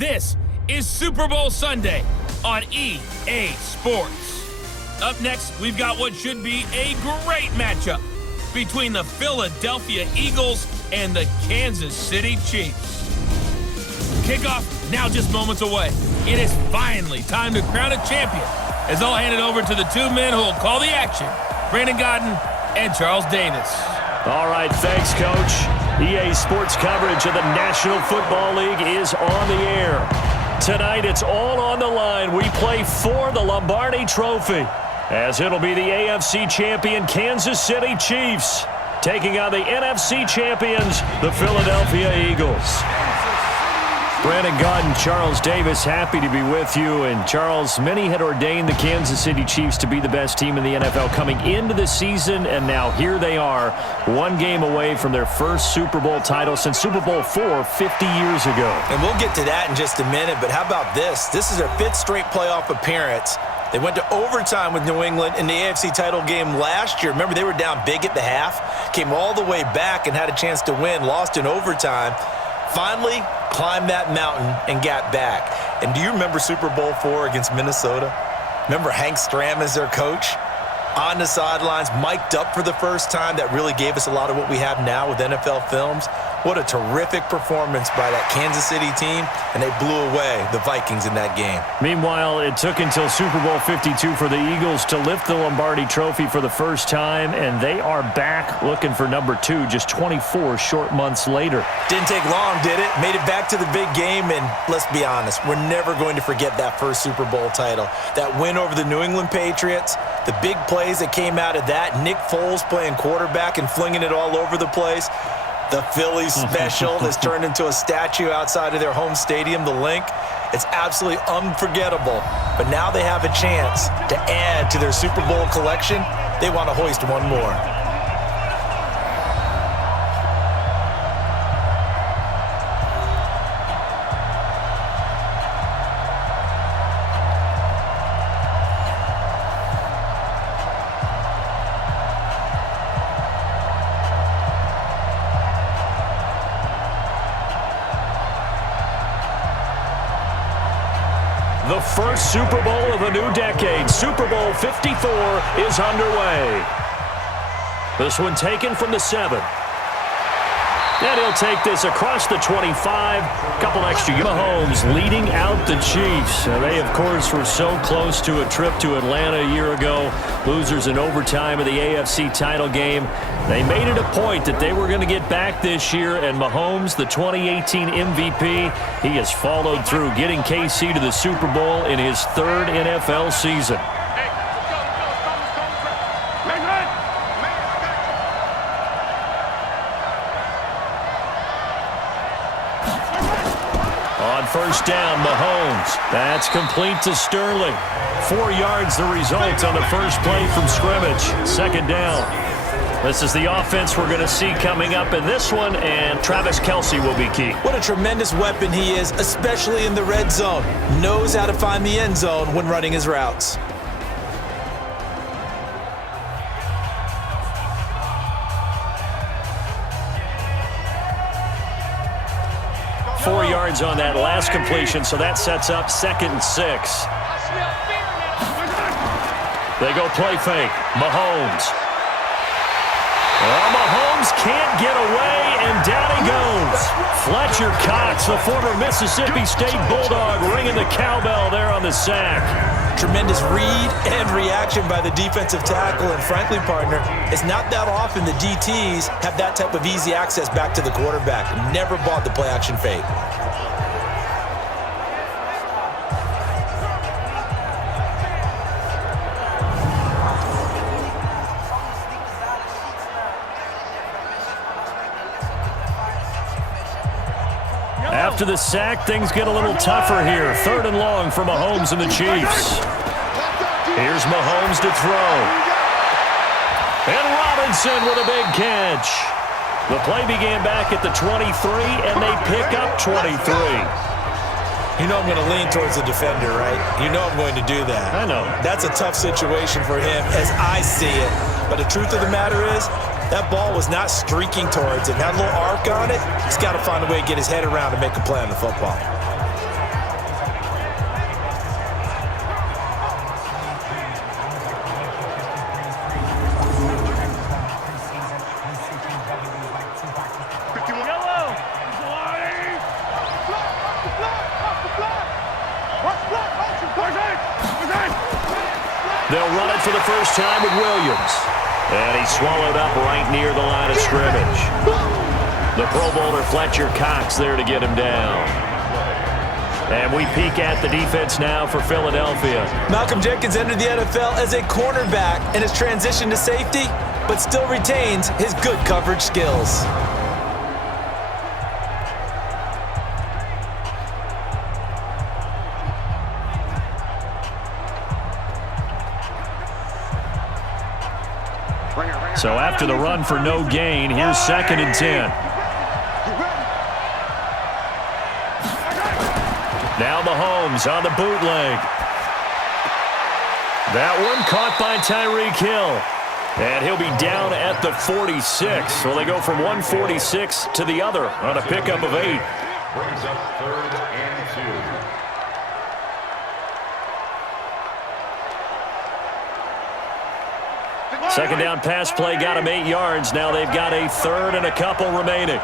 This is Super Bowl Sunday on EA Sports. Up next, we've got what should be a great matchup between the Philadelphia Eagles and the Kansas City Chiefs. Kickoff now just moments away. It is finally time to crown a champion as I'll hand it over to the two men who will call the action, Brandon Godden and Charles Davis. All right, thanks, Coach. EA Sports coverage of the National Football League is on the air. Tonight, it's all on the line. We play for the Lombardi Trophy, as it'll be the AFC champion Kansas City Chiefs taking on the NFC champions, the Philadelphia Eagles. Brandon Godden, Charles Davis, happy to be with you. And Charles, many had ordained the Kansas City Chiefs to be the best team in the NFL coming into the season, and now here they are, one game away from their first Super Bowl title since Super Bowl IV 50 years ago. And we'll get to that in just a minute, but how about this? This is their fifth straight playoff appearance. They went to overtime with New England in the AFC title game last year. Remember, they were down big at the half, came all the way back and had a chance to win, lost in overtime. Finally, climbed that mountain and got back. And do you remember Super Bowl IV against Minnesota? Remember Hank Stram as their coach? On the sidelines, mic'd up for the first time. That really gave us a lot of what we have now with NFL films. What a terrific performance by that Kansas City team, and they blew away the Vikings in that game. Meanwhile, it took until Super Bowl 52 for the Eagles to lift the Lombardi Trophy for the first time, and they are back looking for number 2 just 24 short months later. Didn't take long, did it? Made it back to the big game, and let's be honest, we're never going to forget that first Super Bowl title. That win over the New England Patriots, the big plays that came out of that, Nick Foles playing quarterback and flinging it all over the place. The Philly special that's turned into a statue outside of their home stadium, the Link. It's absolutely unforgettable. But now they have a chance to add to their Super Bowl collection. They want to hoist one more. The first Super Bowl of the new decade, Super Bowl 54, is underway. This one taken from the 7. And he'll take this across the 25. Couple extra. Mahomes leading out the Chiefs. They, of course, were so close to a trip to Atlanta a year ago. Losers in overtime of the AFC title game. They made it a point that they were going to get back this year, and Mahomes, the 2018 MVP, he has followed through, getting KC to the Super Bowl in his 3rd NFL season. On first down, Mahomes. That's complete to Sterling. 4 yards the result on the first play from scrimmage. Second down. This is the offense we're going to see coming up in this one, and Travis Kelce will be key. What a tremendous weapon he is, especially in the red zone. Knows how to find the end zone when running his routes. Four yards on that last completion, so that sets up 2nd and 6. They go play fake. Mahomes. Well, Mahomes can't get away, and down he goes. Fletcher Cox, the former Mississippi State Bulldog, ringing the cowbell there on the sack. Tremendous read and reaction by the defensive tackle, and frankly, partner, it's not that often the DTs have that type of easy access back to the quarterback. Never bought the play-action fake. After the sack, things get a little tougher here. 3rd and long for Mahomes and the Chiefs. Here's Mahomes to throw. And Robinson with a big catch. The play began back at the 23, and they pick up 23. You know I'm going to lean towards the defender, right? You know I'm going to do that. I know. That's a tough situation for him as I see it. But the truth of the matter is, that ball was not streaking towards him. That little arc on it, he's got to find a way to get his head around and make a play on the football. They'll run it for the first time with Williams. And he's swallowed up right near the line of scrimmage. The Pro Bowler Fletcher Cox there to get him down. And we peek at the defense now for Philadelphia. Malcolm Jenkins entered the NFL as a cornerback and has transitioned to safety, but still retains his good coverage skills. So after the run for no gain, here's 2nd and 10. Now Mahomes on the bootleg. That one caught by Tyreek Hill. And he'll be down at the 46. So they go from 146 to the other on a pickup of 8. Brings up 3rd and 2. Second down pass play got him 8 yards. Now they've got a 3rd and a couple remaining.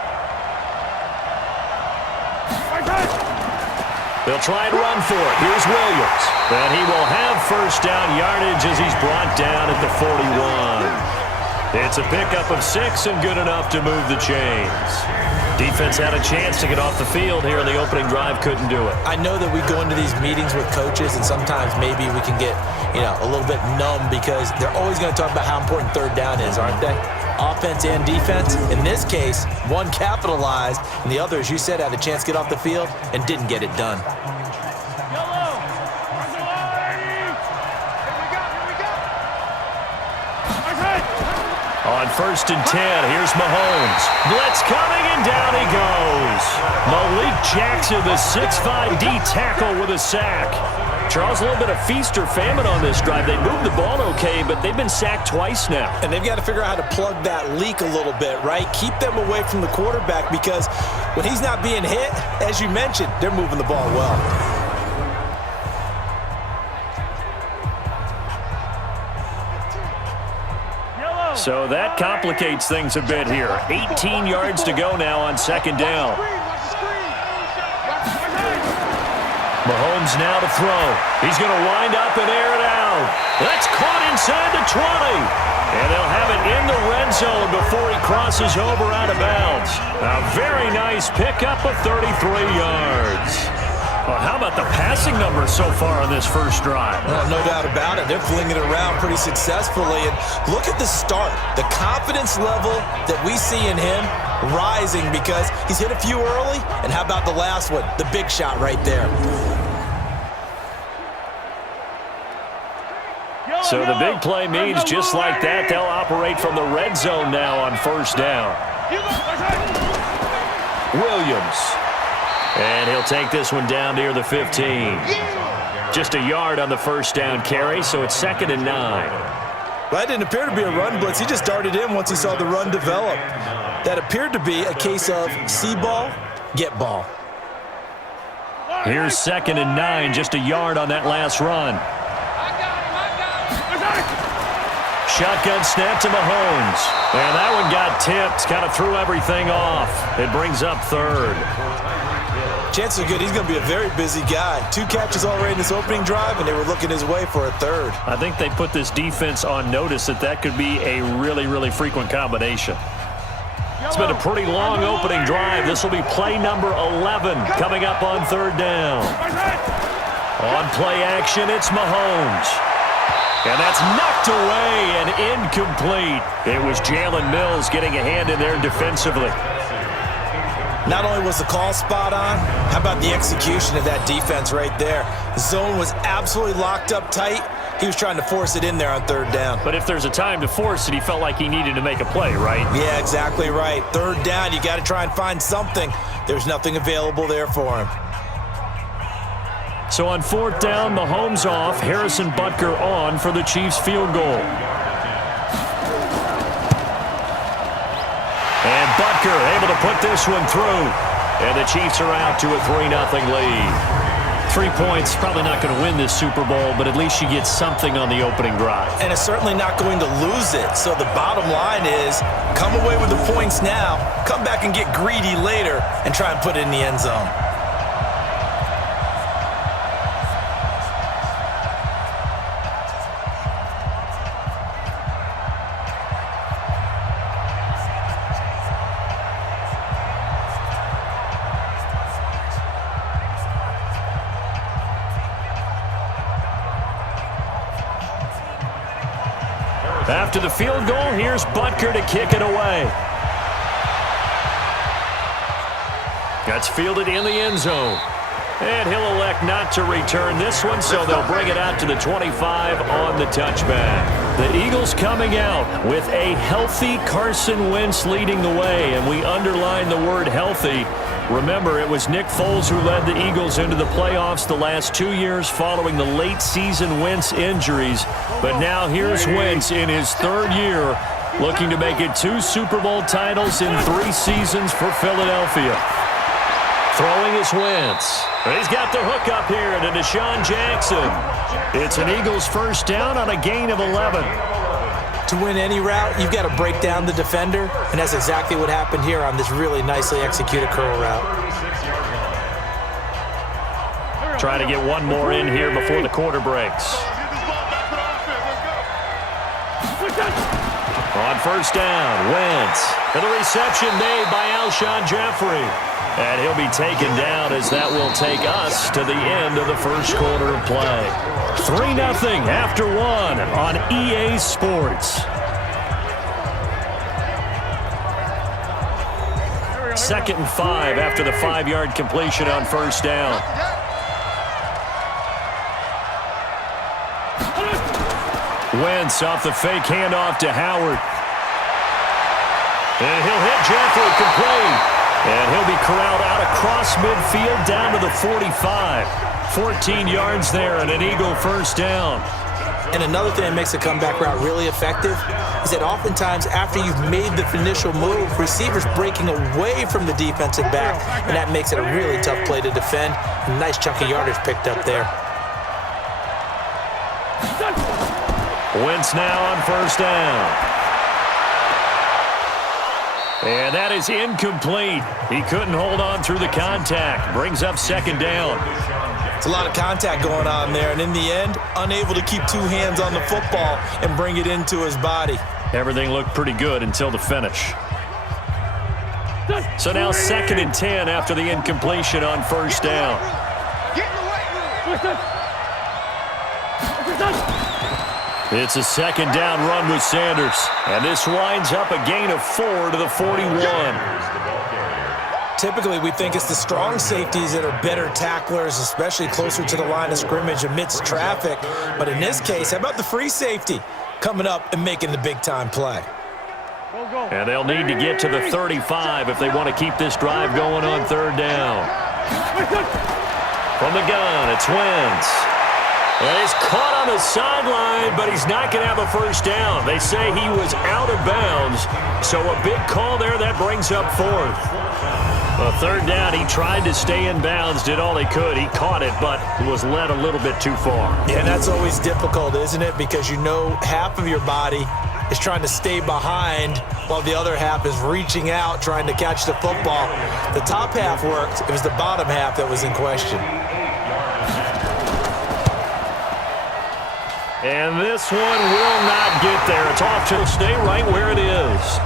They'll try and run for it. Here's Williams. And he will have first down yardage as he's brought down at the 41. It's a pickup of 6 and good enough to move the chains. Defense had a chance to get off the field here in the opening drive, couldn't do it. I know that we go into these meetings with coaches, and sometimes maybe we can get, a little bit numb because they're always going to talk about how important 3rd down is, aren't they? Offense and defense. In this case, one capitalized, and the other, as you said, had a chance to get off the field and didn't get it done. On 1st and 10, here's Mahomes. Blitz coming, and down he goes. Malik Jackson, the 6'5" D tackle with a sack. Charles, a little bit of feast or famine on this drive. They moved the ball okay, but they've been sacked twice now. And they've got to figure out how to plug that leak a little bit, right? Keep them away from the quarterback because when he's not being hit, as you mentioned, they're moving the ball well. So that complicates things a bit here. 18 yards to go now on 2nd down. Mahomes now to throw. He's going to wind up and air it out. That's caught inside the 20. And they'll have it in the red zone before he crosses over out of bounds. A very nice pickup of 33 yards. Well, how about the passing numbers so far on this first drive? Well, no doubt about it. They're flinging it around pretty successfully. And look at the start. The confidence level that we see in him rising because he's hit a few early. And how about the last one? The big shot right there. So the big play means just like that, they'll operate from the red zone now on 1st down. Williams. And he'll take this one down near the 15. Just a yard on the 1st down carry, so it's 2nd and 9. Well, that didn't appear to be a run blitz. He just darted in once he saw the run develop. That appeared to be a case of see ball, get ball. Here's 2nd and 9, just a yard on that last run. Shotgun snap to Mahomes. And that one got tipped, kind of threw everything off. It brings up 3rd. Chances are good he's going to be a very busy guy. 2 catches already in this opening drive, and they were looking his way for a 3rd. I think they put this defense on notice that could be a really, really frequent combination. It's been a pretty long opening drive. This will be play number 11 coming up on 3rd down. On play action, it's Mahomes. And that's knocked away and incomplete. It was Jalen Mills getting a hand in there defensively. Not only was the call spot on, how about the execution of that defense right there? The zone was absolutely locked up tight. He was trying to force it in there on 3rd down. But if there's a time to force it, he felt like he needed to make a play, right? Yeah, exactly right. 3rd down, you got to try and find something. There's nothing available there for him. So on 4th down, Mahomes off, Harrison Butker on for the Chiefs field goal. And Butker able to put this one through. And the Chiefs are out to a 3-0 lead. 3 points, probably not going to win this Super Bowl, but at least you get something on the opening drive. And it's certainly not going to lose it. So the bottom line is, come away with the points now, come back and get greedy later, and try and put it in the end zone. After the field goal, here's Butker to kick it away. That's fielded in the end zone. And he'll elect not to return this one, so they'll bring it out to the 25 on the touchback. The Eagles coming out with a healthy Carson Wentz leading the way, and we underline the word healthy. Remember, it was Nick Foles who led the Eagles into the playoffs the last 2 years following the late season Wentz injuries. But now here's Wentz in his third year, looking to make it 2 Super Bowl titles in 3 seasons for Philadelphia. Throwing is Wentz. He's got the hook up here to Deshaun Jackson. It's an Eagles first down on a gain of 11. To win any route, you've got to break down the defender, and that's exactly what happened here on this really nicely executed curl route. Try to get one more in here before the quarter breaks. On first down, Wentz. And the reception made by Alshon Jeffrey. And he'll be taken down as that will take us to the end of the first quarter of play. 3-0 after 1 on EA Sports. Second and 5 after the 5-yard completion on first down. Wentz off the fake handoff to Howard. And he'll hit Jeffrey complete. And he'll be corralled out across midfield down to the 45. 14 yards there and an Eagle first down. And another thing that makes a comeback route really effective is that oftentimes after you've made the initial move, receivers breaking away from the defensive back, and that makes it a really tough play to defend. A nice chunk of yardage picked up there. Wentz now on first down. And that is incomplete. He couldn't hold on through the contact. Brings up second down. It's a lot of contact going on there, and in the end, unable to keep 2 hands on the football and bring it into his body. Everything looked pretty good until the finish. So now 2nd and 10 after the incompletion on first down. It's a second down run with Sanders. And this winds up a gain of 4 to the 41. Typically, we think it's the strong safeties that are better tacklers, especially closer to the line of scrimmage amidst traffic. But in this case, how about the free safety coming up and making the big-time play? And they'll need to get to the 35 if they want to keep this drive going on third down. From the gun, it's Wentz. And he's caught on the sideline, but he's not going to have a first down. They say he was out of bounds, so a big call there that brings up 4th. A third down, he tried to stay in bounds, did all he could. He caught it, but was led a little bit too far. Yeah, and that's always difficult, isn't it? Because you know half of your body is trying to stay behind while the other half is reaching out, trying to catch the football. The top half worked. It was the bottom half that was in question. And this one will not get there. It's off to stay right where it is.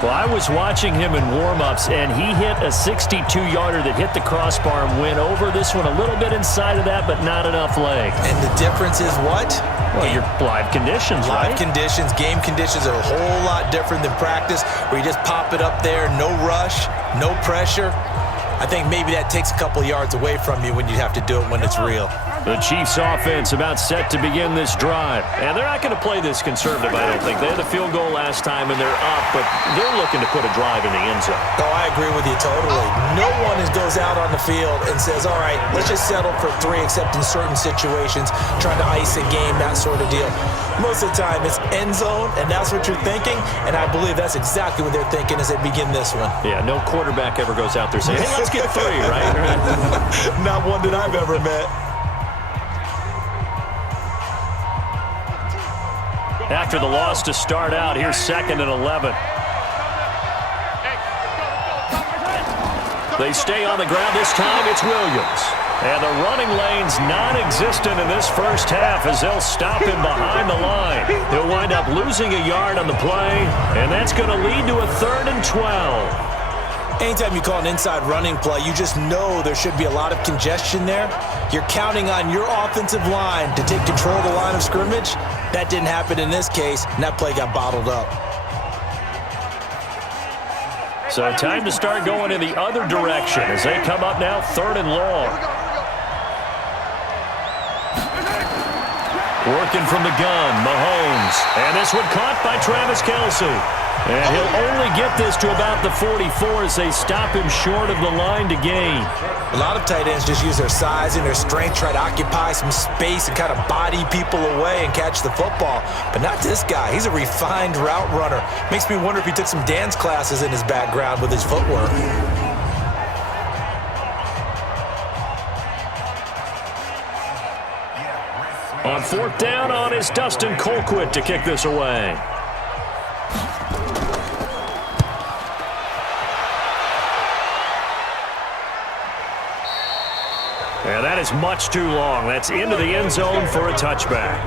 Well, I was watching him in warm-ups, and he hit a 62-yarder that hit the crossbar and went over this one a little bit inside of that, but not enough leg. And the difference is what? Well, your live conditions, right? Live conditions, game conditions are a whole lot different than practice, where you just pop it up there, no rush, no pressure. I think maybe that takes a couple yards away from you when you have to do it when it's real. The Chiefs offense about set to begin this drive. And they're not going to play this conservative, I don't think. They had the field goal last time, and they're up, but they're looking to put a drive in the end zone. Oh, I agree with you totally. No one goes out on the field and says, all right, let's just settle for 3, except in certain situations, trying to ice a game, that sort of deal. Most of the time, it's end zone, and that's what you're thinking, and I believe that's exactly what they're thinking as they begin this one. Yeah, no quarterback ever goes out there saying, hey, let's get 3, right? Not one that I've ever met. After the loss to start out, here's 2nd and 11. They stay on the ground. This time it's Williams. And the running lane's non-existent in this first half as they'll stop him behind the line. He'll wind up losing a yard on the play, and that's going to lead to a 3rd and 12. Anytime you call an inside running play, you just know there should be a lot of congestion there. You're counting on your offensive line to take control of the line of scrimmage. That didn't happen in this case, and that play got bottled up. So time to start going in the other direction as they come up now 3rd and long. Working from the gun, Mahomes. And this one caught by Travis Kelce. And he'll only get this to about the 44 as they stop him short of the line to gain. A lot of tight ends just use their size and their strength, try to occupy some space and kind of body people away and catch the football. But not this guy. He's a refined route runner. Makes me wonder if he took some dance classes in his background with his footwork. On 4th down on is Dustin Colquitt to kick this away. And that is much too long. That's into the end zone for a touchback.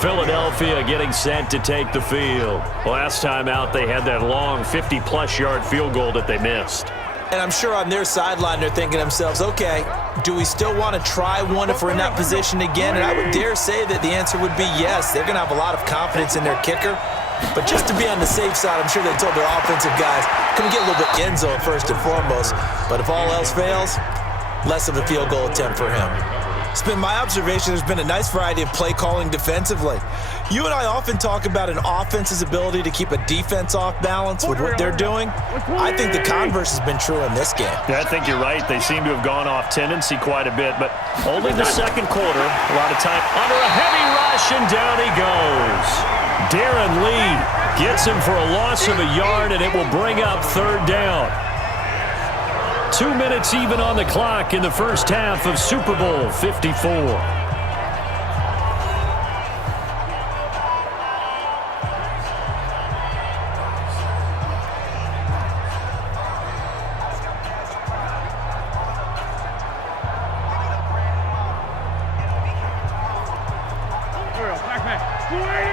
Philadelphia getting set to take the field. Last time out, they had that long 50-plus yard field goal that they missed. And I'm sure on their sideline they're thinking to themselves, okay, do we still want to try one if we're in that position again? And I would dare say that the answer would be yes. They're going to have a lot of confidence in their kicker. But just to be on the safe side, I'm sure they told their offensive guys, come get a little bit end zone first and foremost. But if all else fails, less of a field goal attempt for him. It's been my observation there's been a nice variety of play calling defensively. You and I often talk about an offense's ability to keep a defense off balance with what they're doing. I think the converse has been true in this game. Yeah, I think you're right. They seem to have gone off tendency quite a bit, but only the second quarter. A lot of time under a heavy rush, and down he goes. Darren Lee gets him for a loss of a yard, and it will bring up 3rd down. 2 minutes even on the clock in the first half of Super Bowl 54.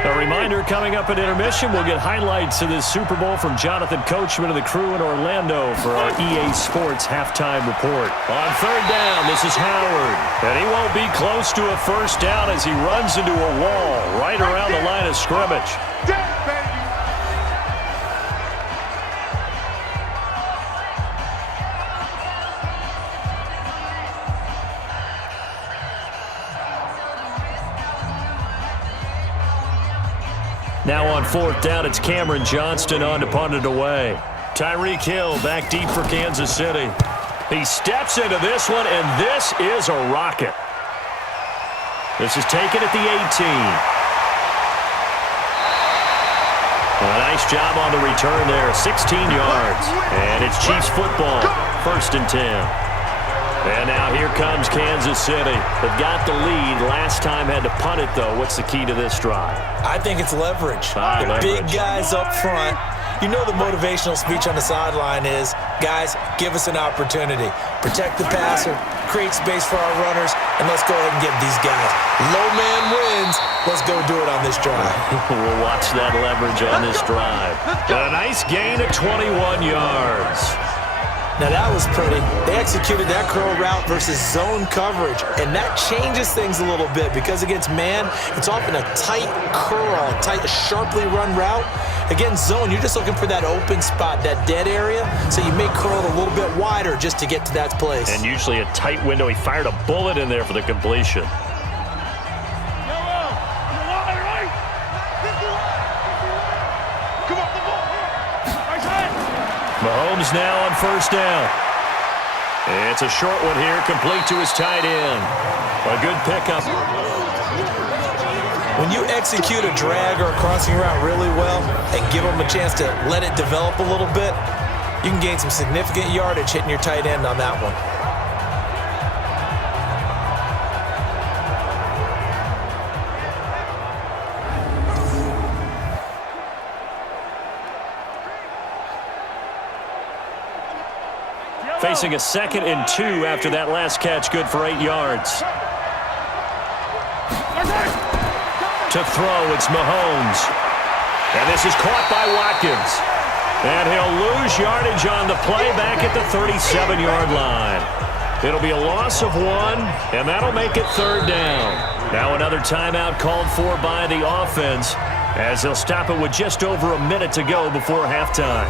A reminder, coming up at intermission, we'll get highlights of this Super Bowl from Jonathan Coachman and the crew in Orlando for our EA Sports halftime report. On 3rd down, this is Howard. And he won't be close to a first down as he runs into a wall right around the line of scrimmage. Now on 4th down, it's Cameron Johnston on to punt it away. Tyreek Hill back deep for Kansas City. He steps into this one, and this is a rocket. This is taken at the 18. A nice job on the return there, 16 yards. And it's Chiefs football, 1st and 10. And now here comes Kansas City. They've got the lead. Last time had to punt it, though. What's the key to this drive? I think it's leverage. The big guys up front. You know the motivational speech on the sideline is, guys, give us an opportunity. Protect the passer, create space for our runners, and let's go ahead and give these guys. Low man wins. Let's go do it on this drive. We'll watch that leverage on this drive. A nice gain of 21 yards. Now that was pretty. They executed that curl route versus zone coverage, and that changes things a little bit because against man, it's often a tight curl, tight, sharply run route. Against zone, you're just looking for that open spot, that dead area, so you may curl it a little bit wider just to get to that place. And usually a tight window. He fired a bullet in there for the completion. Mahomes now on 1st down. It's a short one here, complete to his tight end. A good pickup. When you execute a drag or a crossing route really well and give them a chance to let it develop a little bit, you can gain some significant yardage hitting your tight end on that one. Facing a 2nd and 2 after that last catch, good for 8 yards. To throw, it's Mahomes. And this is caught by Watkins. And he'll lose yardage on the play back at the 37-yard line. It'll be a loss of 1, and that'll make it 3rd down. Now another timeout called for by the offense as they'll stop it with just over a minute to go before halftime.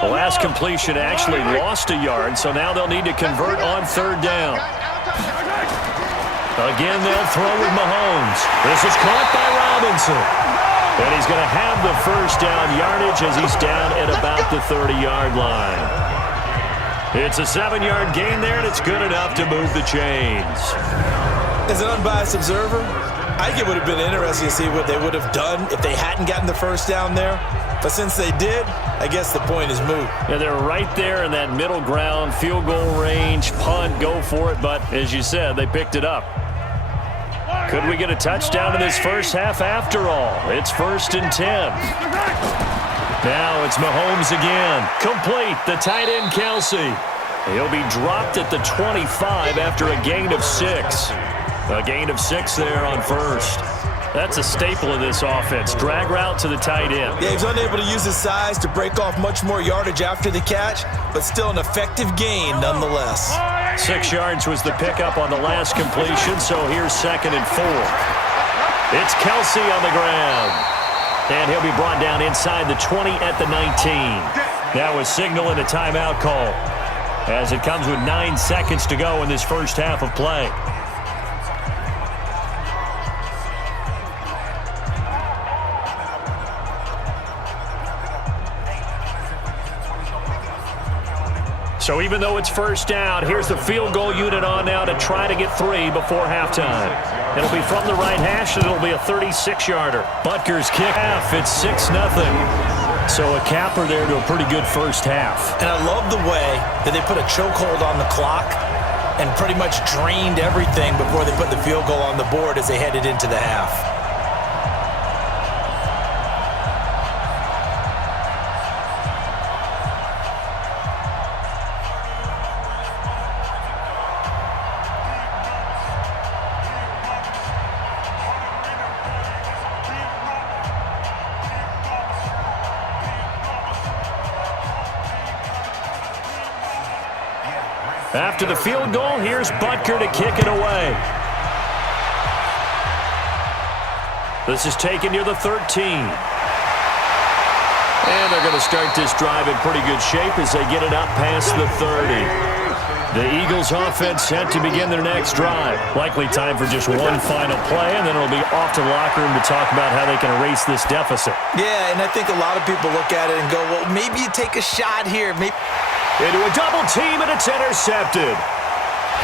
The last completion actually lost a yard, so now they'll need to convert on third down. Again, they'll throw with Mahomes. This is caught by Robinson. And he's going to have the first down yardage as he's down at about the 30-yard line. It's a 7-yard gain there, and it's good enough to move the chains. As an unbiased observer, I think it would have been interesting to see what they would have done if they hadn't gotten the first down there. But since they did, I guess the point is moot. Yeah, they're right there in that middle ground, field goal range, punt, go for it. But as you said, they picked it up. Could we get a touchdown in this first half after all? It's 1st and 10. Now it's Mahomes again. Complete, the tight end Kelsey. He'll be dropped at the 25 after a gain of 6. A gain of 6 there on first. That's a staple of this offense. Drag route to the tight end. Yeah, he's unable to use his size to break off much more yardage after the catch, but still an effective gain nonetheless. 6 yards was the pickup on the last completion, so here's 2nd and 4. It's Kelsey on the ground. And he'll be brought down inside the 20 at the 19. Now a signal and a timeout call as it comes with 9 seconds to go in this first half of play. So even though it's first down, here's the field goal unit on now to try to get 3 before halftime. It'll be from the right hash, and it'll be a 36-yarder. Butker's kick half, it's 6-0. So a capper there to a pretty good first half. And I love the way that they put a chokehold on the clock and pretty much drained everything before they put the field goal on the board as they headed into the half. After the field goal, here's Butker to kick it away. This is taken near the 13. And they're going to start this drive in pretty good shape as they get it up past the 30. The Eagles offense set to begin their next drive. Likely time for just one final play, and then it'll be off to the locker room to talk about how they can erase this deficit. Yeah, and I think a lot of people look at it and go, well, maybe you take a shot here. Maybe into a double team, and it's intercepted.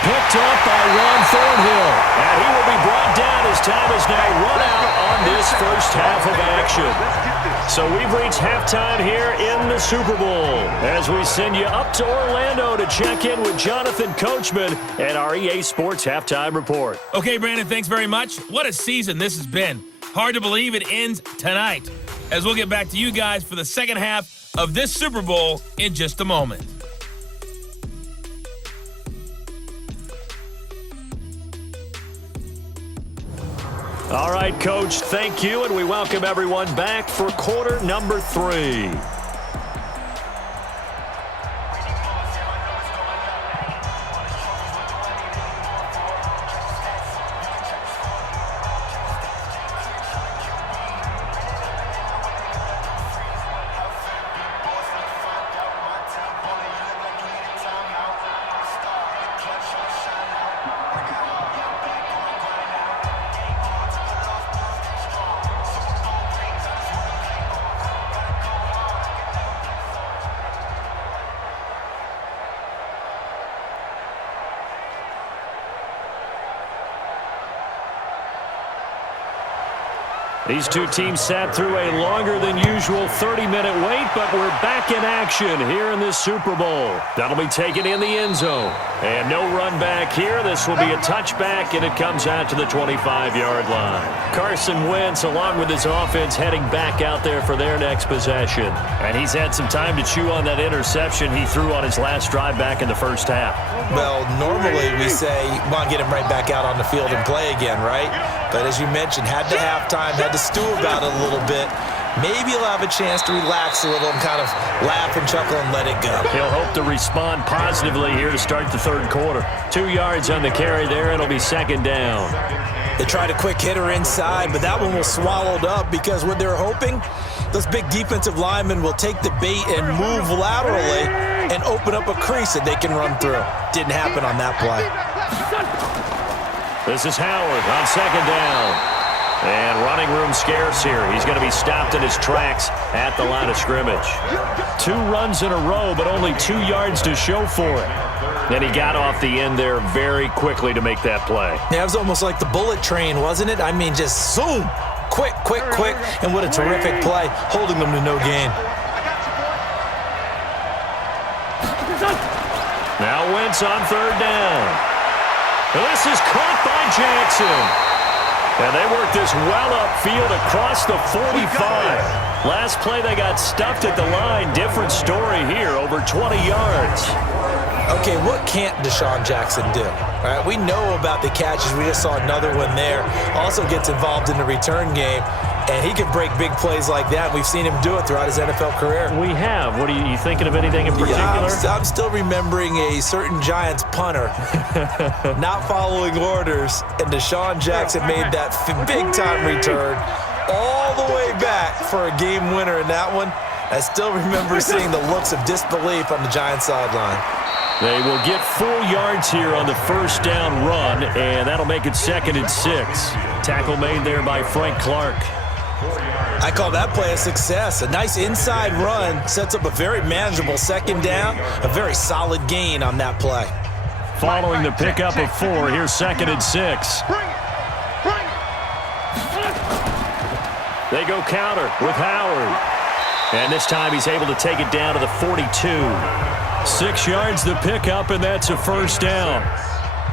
Picked up by Ron Thornhill. And he will be brought down as time is now run out on this first half of action. So we've reached halftime here in the Super Bowl as we send you up to Orlando to check in with Jonathan Coachman and our EA Sports Halftime Report. Okay, Brandon, thanks very much. What a season this has been. Hard to believe it ends tonight, as we'll get back to you guys for the second half of this Super Bowl in just a moment. All right, Coach, thank you, and we welcome everyone back for quarter number 3. These two teams sat through a longer than usual 30-minute wait, but we're back in action here in this Super Bowl. That'll be taken in the end zone. And no run back here. This will be a touchback, and it comes out to the 25-yard line. Carson Wentz, along with his offense, heading back out there for their next possession. And he's had some time to chew on that interception he threw on his last drive back in the first half. Well, normally we say, come on, get him right back out on the field and play again, right? But as you mentioned, had the halftime, had to stew about it a little bit. Maybe he'll have a chance to relax a little and kind of laugh and chuckle and let it go. He'll hope to respond positively here to start the third quarter. 2 yards on the carry there. It'll be second down. They tried a quick hitter inside, but that one was swallowed up because what they're hoping, those big defensive linemen will take the bait and move laterally and open up a crease that they can run through. Didn't happen on that play. This is Howard on second down. And running room scarce here. He's going to be stopped in his tracks at the line of scrimmage. 2 runs in a row, but only 2 yards to show for it. And he got off the end there very quickly to make that play. Yeah, it was almost like the bullet train, wasn't it? I mean, just zoom. Quick, quick, quick. And what a terrific play, holding them to no gain. Now Wentz on third down. This is caught by Jackson. And they worked this well upfield across the 45. Last play, they got stuffed at the line. Different story here, over 20 yards. Okay, what can't Deshaun Jackson do? All right, we know about the catches. We just saw another one there. Also gets involved in the return game, and he can break big plays like that. We've seen him do it throughout his NFL career. We have. What are you thinking of anything in particular? Yeah, I'm still remembering a certain Giants punter not following orders, and Deshaun Jackson made that big-time return all the way back for a game winner in that one. I still remember seeing the looks of disbelief on the Giants sideline. They will get 4 yards here on the first down run, and that'll make it 2nd and 6. Tackle made there by Frank Clark. I call that play a success. A nice inside run sets up a very manageable second down, a very solid gain on that play. Following the pickup of 4, here's 2nd and 6. They go counter with Howard. And this time he's able to take it down to the 42. 6 yards the pickup, and that's a first down.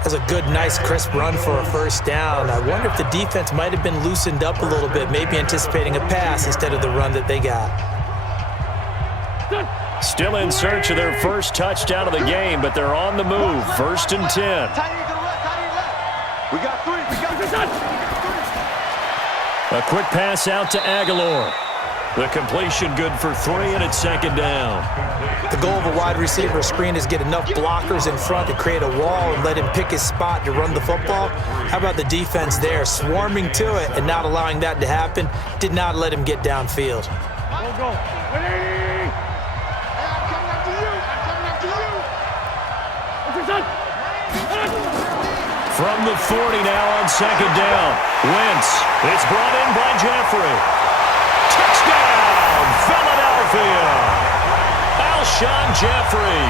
That's a good, nice, crisp run for a first down. I wonder if the defense might have been loosened up a little bit, maybe anticipating a pass instead of the run that they got. Still in search of their first touchdown of the game, but they're on the move. 1st and 10. We got 3. A quick pass out to Aguilar. The completion good for 3, and it's 2nd down. The goal of a wide receiver screen is get enough blockers in front to create a wall and let him pick his spot to run the football. How about the defense there, swarming to it and not allowing that to happen? Did not let him get downfield. Go. From the 40 now on 2nd down. Wentz. It's brought in by Jeffrey. Touchdown, Philadelphia. Alshon Jeffrey,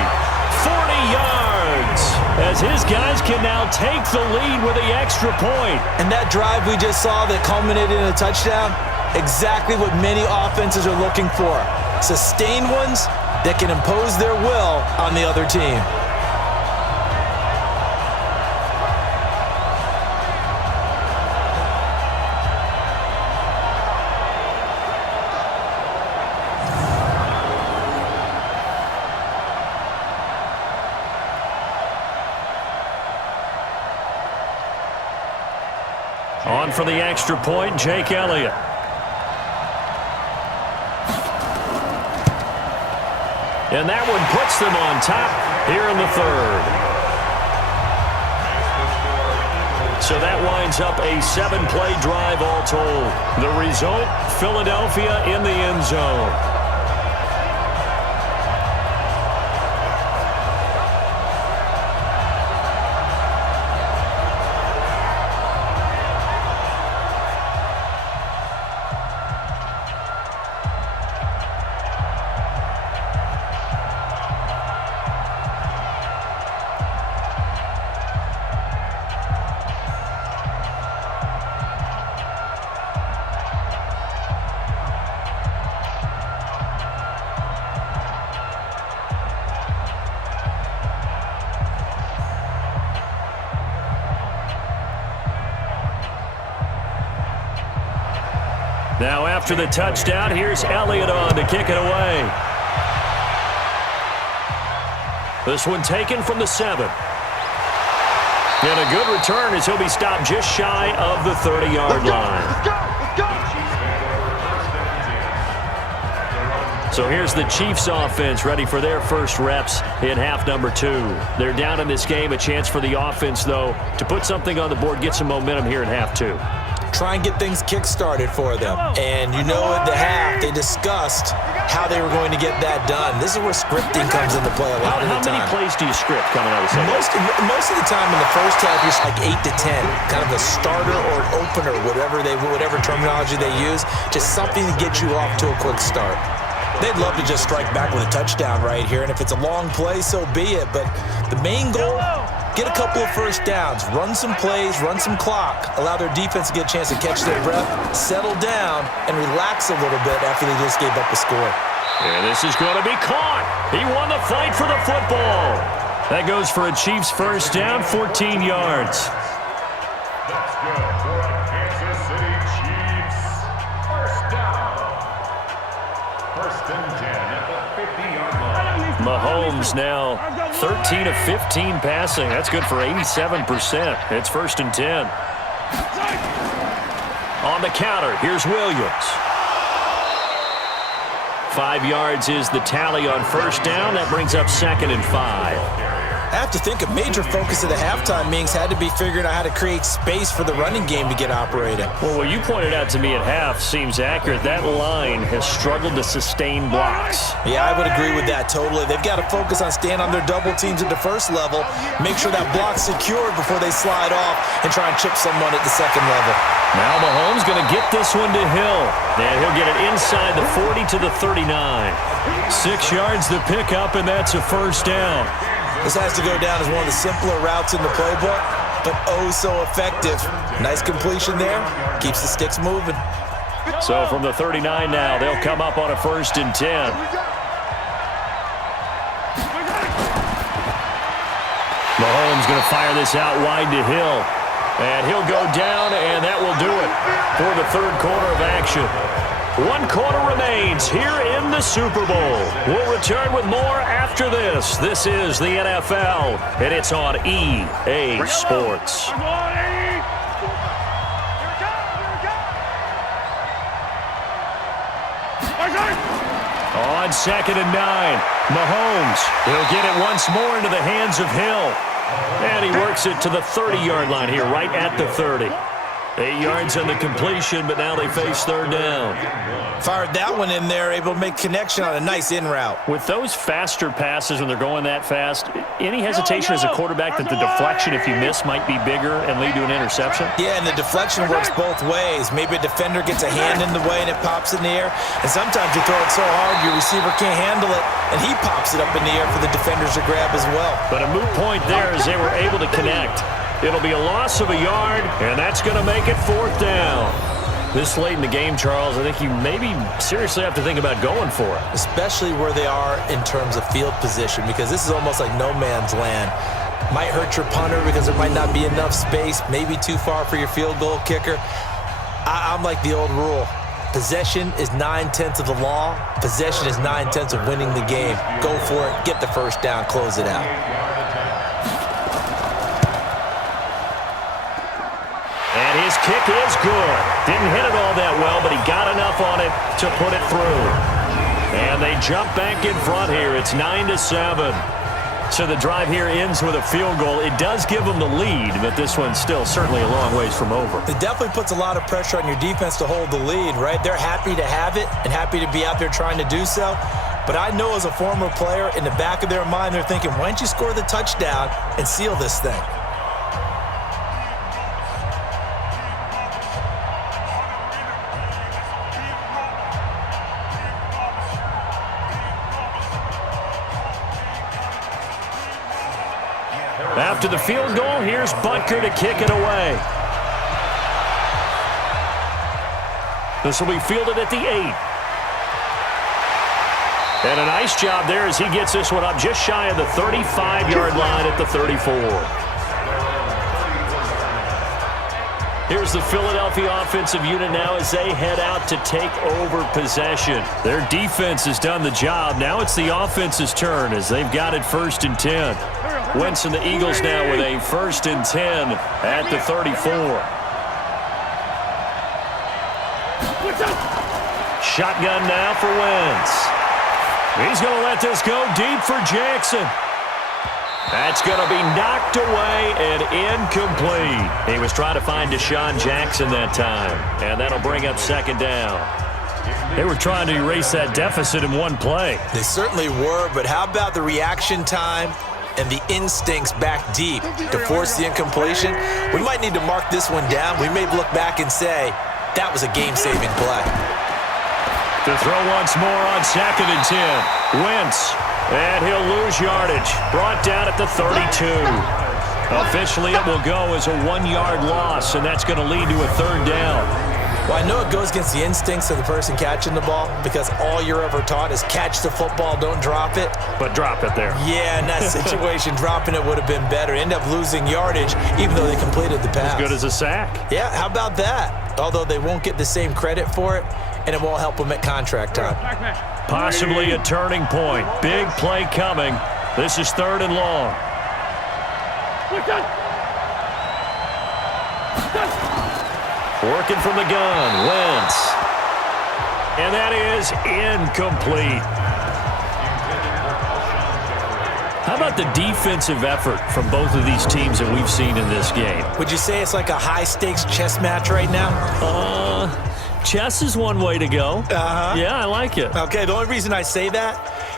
40 yards, as his guys can now take the lead with the extra point. And that drive we just saw that culminated in a touchdown, exactly what many offenses are looking for. Sustained ones that can impose their will on the other team. On for the extra point, Jake Elliott. And that one puts them on top here in the 3rd. So that winds up a 7-play drive all told. The result, Philadelphia in the end zone. Now after the touchdown, here's Elliott on to kick it away. This one taken from the 7. And a good return as he'll be stopped just shy of the 30-yard line. So here's the Chiefs offense ready for their first reps in half number 2. They're down in this game. A chance for the offense, though, to put something on the board, get some momentum here in half 2. Try and get things kick-started for them. And you know at the half, they discussed how they were going to get that done. This is where scripting comes into play a lot of the time. How many plays do you script coming out of the second? Most of the time in the first half, you're like 8 to 10. Kind of a starter or an opener, whatever terminology they use. Just something to get you off to a quick start. They'd love to just strike back with a touchdown right here. And if it's a long play, so be it. But the main goal, get a couple of first downs, run some plays, run some clock, allow their defense to get a chance to catch their breath, settle down, and relax a little bit after they just gave up a score. And this is going to be caught. He won the fight for the football. That goes for a Chiefs first down, 14 yards. That's good for a Kansas City Chiefs. First down. First and 10 at the 50-yard line. Mahomes now 13 of 15 passing. That's good for 87%. It's first and 10. On the counter, here's Williams. 5 yards is the tally on first down. That brings up second and 5. I have to think a major focus of the halftime meetings had to be figuring out how to create space for the running game to get operating. Well, what you pointed out to me at half seems accurate. That line has struggled to sustain blocks. Yeah, I would agree with that totally. They've got to focus on staying on their double teams at the first level, make sure that block's secured before they slide off and try and chip someone at the second level. Now Mahomes going to get this one to Hill. And he'll get it inside the 40 to the 39. 6 yards to pick up, and that's a first down. This has to go down as one of the simpler routes in the playbook, but oh so effective. Nice completion there. Keeps the sticks moving. So from the 39 now, they'll come up on a first and 10. Mahomes going to fire this out wide to Hill. And he'll go down, and that will do it for the third quarter of action. 1 quarter remains here in the Super Bowl. We'll return with more after this. This is the NFL, and it's on EA Sports. On second and 9, Mahomes. He'll get it once more into the hands of Hill. And he works it to the 30-yard line here, right at the 30. 8 yards on the completion, but now they face third down. Fired that one in there, able to make connection on a nice in route. With those faster passes when they're going that fast, any hesitation as a quarterback that the deflection, if you miss, might be bigger and lead to an interception? Yeah, and the deflection works both ways. Maybe a defender gets a hand in the way and it pops in the air. And sometimes you throw it so hard your receiver can't handle it, and he pops it up in the air for the defenders to grab as well. But a moot point there as they were able to connect. It'll be a loss of a yard, and that's going to make it fourth down. This late in the game, Charles, I think you maybe seriously have to think about going for it. Especially where they are in terms of field position, because this is almost like no man's land. Might hurt your punter because there might not be enough space, maybe too far for your field goal kicker. I'm like the old rule. Possession is 9/10 of the law. Possession is 9/10 of winning the game. Go for it, get the first down, close it out. And his kick is good. Didn't hit it all that well, but he got enough on it to put it through. And they jump back in front here. It's 9-7. So the drive here ends with a field goal. It does give them the lead, but this one's still certainly a long ways from over. It definitely puts a lot of pressure on your defense to hold the lead, right? They're happy to have it and happy to be out there trying to do so. But I know as a former player, in the back of their mind, they're thinking, why don't you score the touchdown and seal this thing? After the field goal, here's Butker to kick it away. This will be fielded at the 8. And a nice job there as he gets this one up just shy of the 35-yard line at the 34. Here's the Philadelphia offensive unit now as they head out to take over possession. Their defense has done the job. Now it's the offense's turn as they've got it 1st and 10. Wentz and the Eagles now with a 1st and 10 at the 34. Shotgun now for Wentz. He's going to let this go deep for Jackson. That's going to be knocked away and incomplete. He was trying to find Deshaun Jackson that time, and that'll bring up 2nd down. They were trying to erase that deficit in one play. They certainly were, but how about the reaction time and the instincts back deep to force the incompletion? We might need to mark this one down. We may look back and say, that was a game-saving play. To throw once more on 2nd and 10. Wentz, and he'll lose yardage. Brought down at the 32. Officially, it will go as a 1-yard loss, and that's going to lead to a 3rd down. Well, I know it goes against the instincts of the person catching the ball because all you're ever taught is catch the football, don't drop it. But drop it there. Yeah, in that situation, dropping it would have been better. End up losing yardage even though they completed the pass. As good as a sack. Yeah, how about that? Although they won't get the same credit for it, and it won't help them at contract time. Possibly a turning point. Big play coming. This is 3rd and long. Working from the gun, Wentz. And that is incomplete. How about the defensive effort from both of these teams that we've seen in this game? Would you say it's like a high-stakes chess match right now? Chess is one way to go. Yeah, I like it. Okay, the only reason I say that,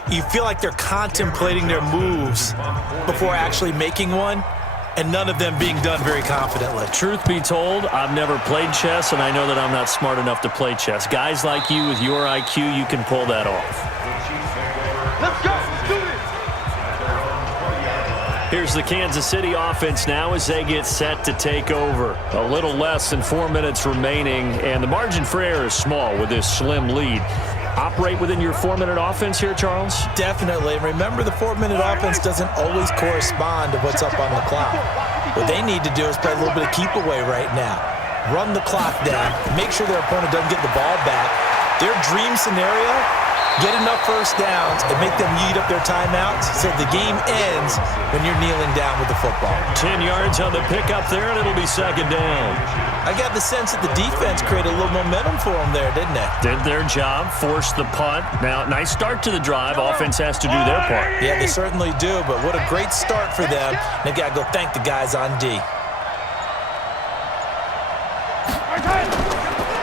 you feel like they're contemplating their moves before actually making one, and none of them being done very confidently. Truth be told, I've never played chess, and I know that I'm not smart enough to play chess. Guys like you with your IQ, you can pull that off. Let's go. Let's do this. Here's the Kansas City offense now as they get set to take over. A little less than 4 minutes remaining, and the margin for error is small with this slim lead. Operate within your 4-minute offense here, Charles? Definitely. Remember, the 4-minute offense doesn't always correspond to what's up on the clock. What they need to do is play a little bit of keep away right now. Run the clock down. Make sure their opponent doesn't get the ball back. Their dream scenario, get enough first downs and make them eat up their timeouts so the game ends when you're kneeling down with the football. 10 yards on the pickup there, and it'll be 2nd down. I got the sense that the defense created a little momentum for them there, didn't it? Did their job, forced the punt. Now, nice start to the drive. Offense has to do their part. Yeah, they certainly do, but what a great start for them. They got to go thank the guys on D.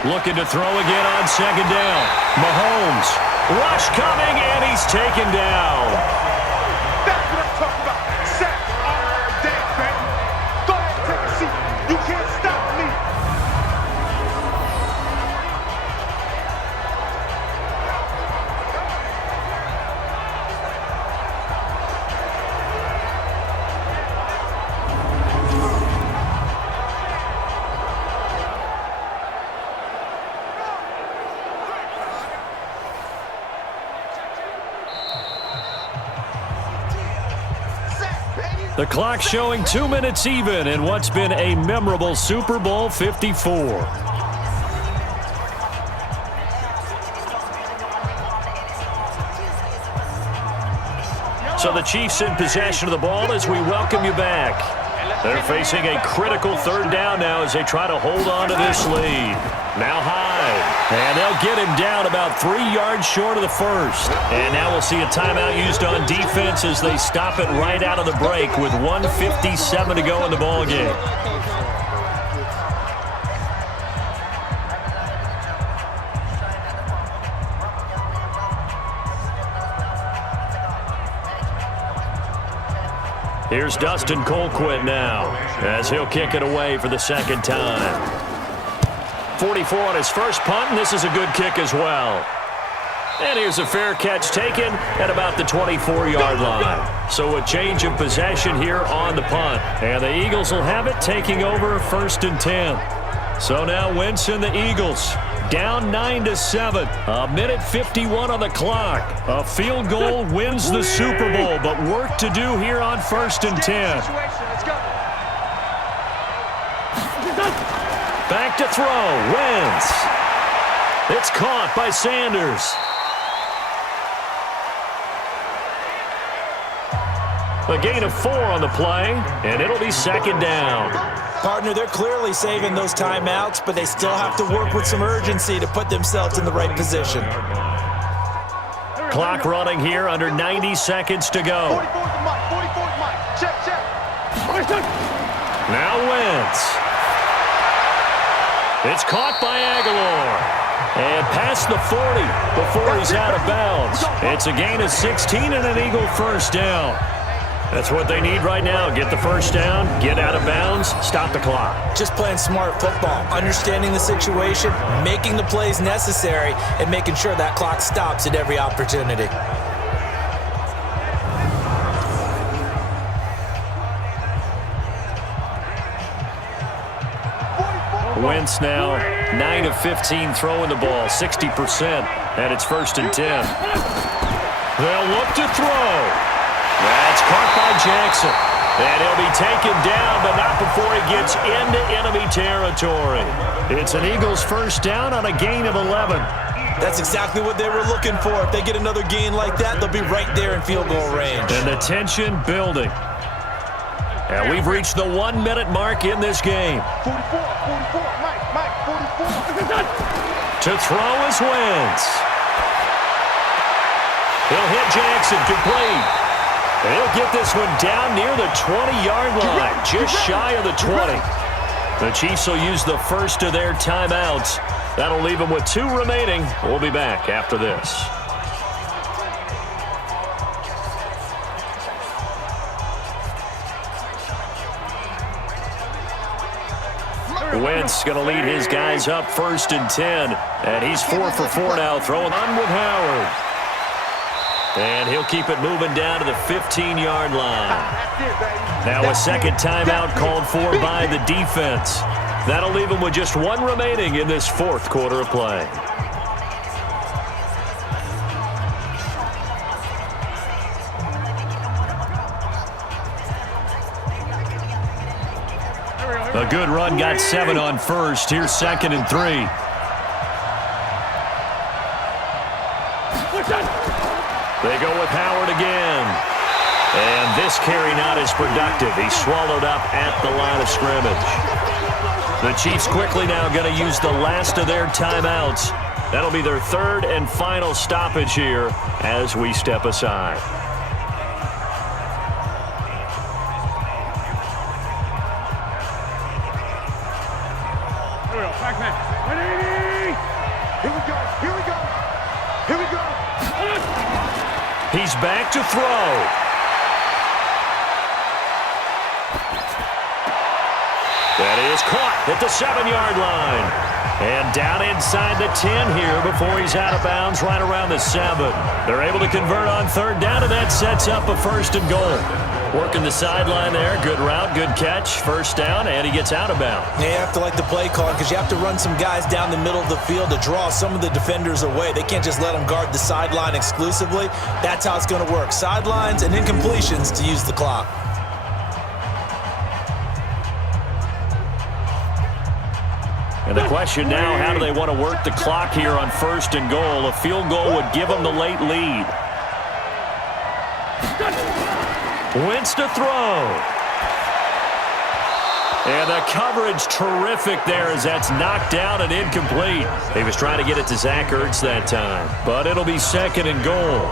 Looking to throw again on 2nd down. Mahomes. Rush coming, and he's taken down. That's what I'm talking about. Sacks all day, baby. Go ahead and take a seat. You can't stop me. The clock showing 2 minutes even in what's been a memorable Super Bowl 54. So the Chiefs in possession of the ball as we welcome you back. They're facing a critical 3rd down now as they try to hold on to this lead. Now high, and they'll get him down about 3 yards short of the first. And now we'll see a timeout used on defense as they stop it right out of the break with 1:57 to go in the ball game. Here's Dustin Colquitt now as he'll kick it away for the 2nd time. 44 on his first punt, and this is a good kick as well. And here's a fair catch taken at about the 24-yard line. So a change of possession here on the punt. And the Eagles will have it, taking over 1st and 10. So now Wentz and the Eagles down 9-7. A minute 51 on the clock. A field goal wins the Super Bowl, but work to do here on 1st and 10. Back to throw. Wentz. It's caught by Sanders. A gain of 4 on the play, and it'll be second down. Partner, they're clearly saving those timeouts, but they still have to work with some urgency to put themselves in the right position. Clock running here, under 90 seconds to go. 44's Mike. 44's Mike. Check, check. Now Wentz. It's caught by Aguilar. And past the 40 before he's out of bounds. It's a gain of 16 and an Eagle first down. That's what they need right now. Get the first down, get out of bounds, stop the clock. Just playing smart football, understanding the situation, making the plays necessary, and making sure that clock stops at every opportunity. Wentz now 9 of 15 throwing the ball, 60%, and it's 1st and 10. They'll look to throw. That's caught by Jackson. And he'll be taken down, but not before he gets into enemy territory. It's an Eagles first down on a gain of 11. That's exactly what they were looking for. If they get another gain like that, they'll be right there in field goal range. And the tension building. And we've reached the 1-minute mark in this game. 44, Mike, 44. To throw is Wentz. He'll hit Jackson, complete. He'll get this one down near the 20-yard line, just shy of the 20. The Chiefs will use the first of their timeouts. That'll leave them with 2 remaining. We'll be back after this. Wentz going to lead his guys up 1st and 10. And he's 4 for 4 now, throwing on with Howard. And he'll keep it moving down to the 15-yard line. Now a second timeout called for by the defense. That'll leave them with just 1 remaining in this 4th quarter of play. A good run, got 7 on first. Here's 2nd and 3. They go with Howard again. And this carry not as productive. He's swallowed up at the line of scrimmage. The Chiefs quickly now going to use the last of their timeouts. That'll be their 3rd and final stoppage here as we step aside. He's back to throw. That is caught at the 7-yard line. And down inside the 10 here before he's out of bounds right around the 7. They're able to convert on 3rd down, and that sets up a 1st and goal. Working the sideline there. Good route, good catch. 1st down, and he gets out of bounds. Yeah, you have to like the play call because you have to run some guys down the middle of the field to draw some of the defenders away. They can't just let them guard the sideline exclusively. That's how it's going to work. Sidelines and incompletions to use the clock. And the question now, how do they want to work the clock here on 1st and goal? A field goal would give them the late lead. Wentz to throw. And the coverage terrific there as that's knocked down and incomplete. He was trying to get it to Zach Ertz that time. But it'll be 2nd and goal.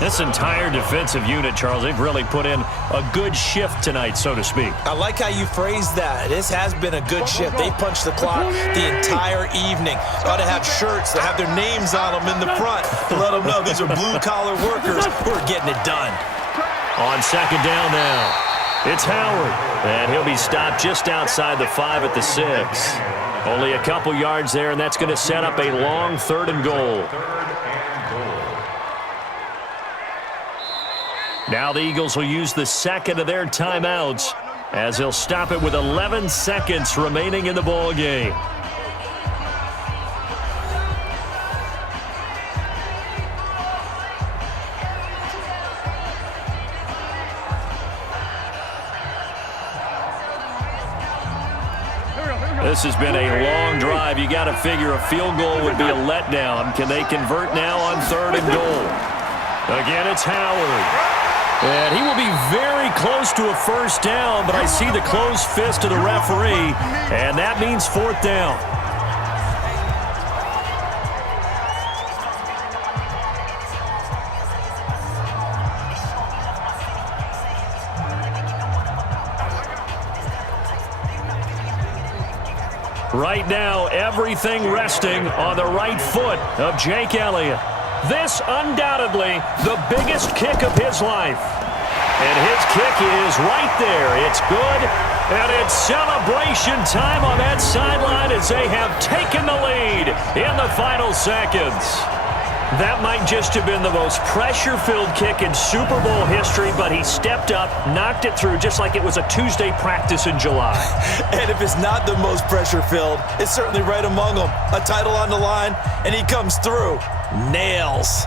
This entire defensive unit, Charles, they've really put in a good shift tonight, so to speak. I like how you phrased that. This has been a good shift. They punched the clock the entire evening. Ought to have shirts that have their names on them in the front to let them know these are blue-collar workers who are getting it done. On 2nd down now, it's Howard. And he'll be stopped just outside the 5 at the 6. Only a couple yards there, and that's going to set up a long 3rd and goal. Now the Eagles will use the 2nd of their timeouts as they'll stop it with 11 seconds remaining in the ball game. This has been a long drive. You got to figure a field goal would be a letdown. Can they convert now on 3rd and goal? Again, it's Howard. And he will be very close to a first down, but I see the closed fist of the referee, and that means 4th down. Right now, everything resting on the right foot of Jake Elliott. This undoubtedly the biggest kick of his life. And his kick is right there. It's good. And it's celebration time on that sideline as they have taken the lead in the final seconds. That might just have been the most pressure-filled kick in Super Bowl history, but he stepped up, knocked it through just like it was a Tuesday practice in July. And if it's not the most pressure-filled, it's certainly right among them. A title on the line, and he comes through. Nails.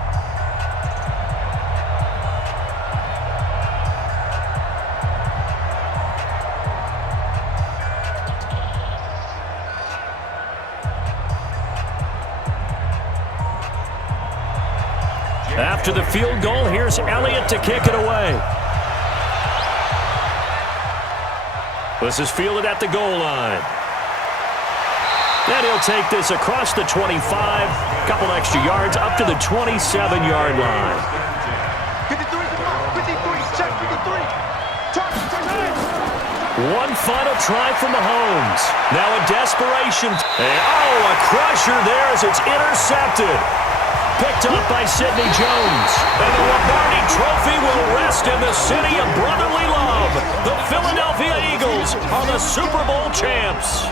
After the field goal, here's Elliott to kick it away. This is fielded at the goal line. Then he'll take this across the 25, a couple extra yards, up to the 27-yard line. 53, check 53. One final try from Mahomes. Now a desperation. And, oh, a crusher there as it's intercepted. Picked up by Sidney Jones. And the Lombardi Trophy will rest in the city of brotherly love. The Philadelphia Eagles are the Super Bowl champs.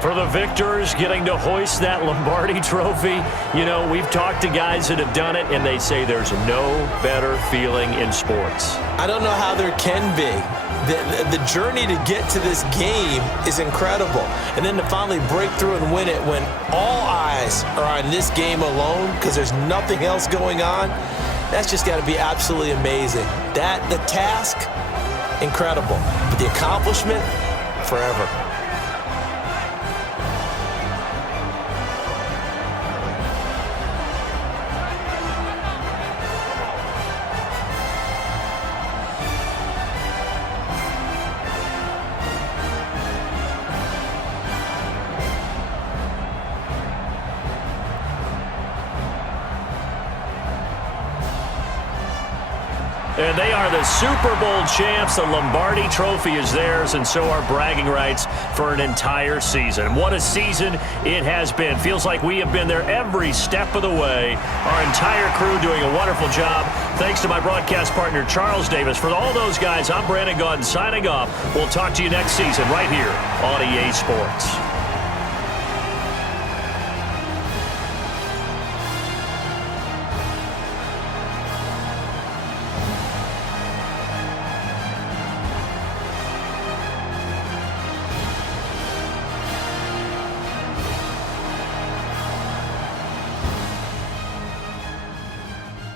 For the victors getting to hoist that Lombardi Trophy, you know, we've talked to guys that have done it, and they say there's no better feeling in sports. I don't know how there can be. The journey to get to this game is incredible. And then to finally break through and win it when all eyes are on this game alone because there's nothing else going on, that's just got to be absolutely amazing. The task, incredible. But the accomplishment, forever. And they are the Super Bowl champs. The Lombardi Trophy is theirs, and so are bragging rights for an entire season. What a season it has been. Feels like we have been there every step of the way. Our entire crew doing a wonderful job. Thanks to my broadcast partner, Charles Davis. For all those guys, I'm Brandon Gaudin signing off. We'll talk to you next season right here on EA Sports.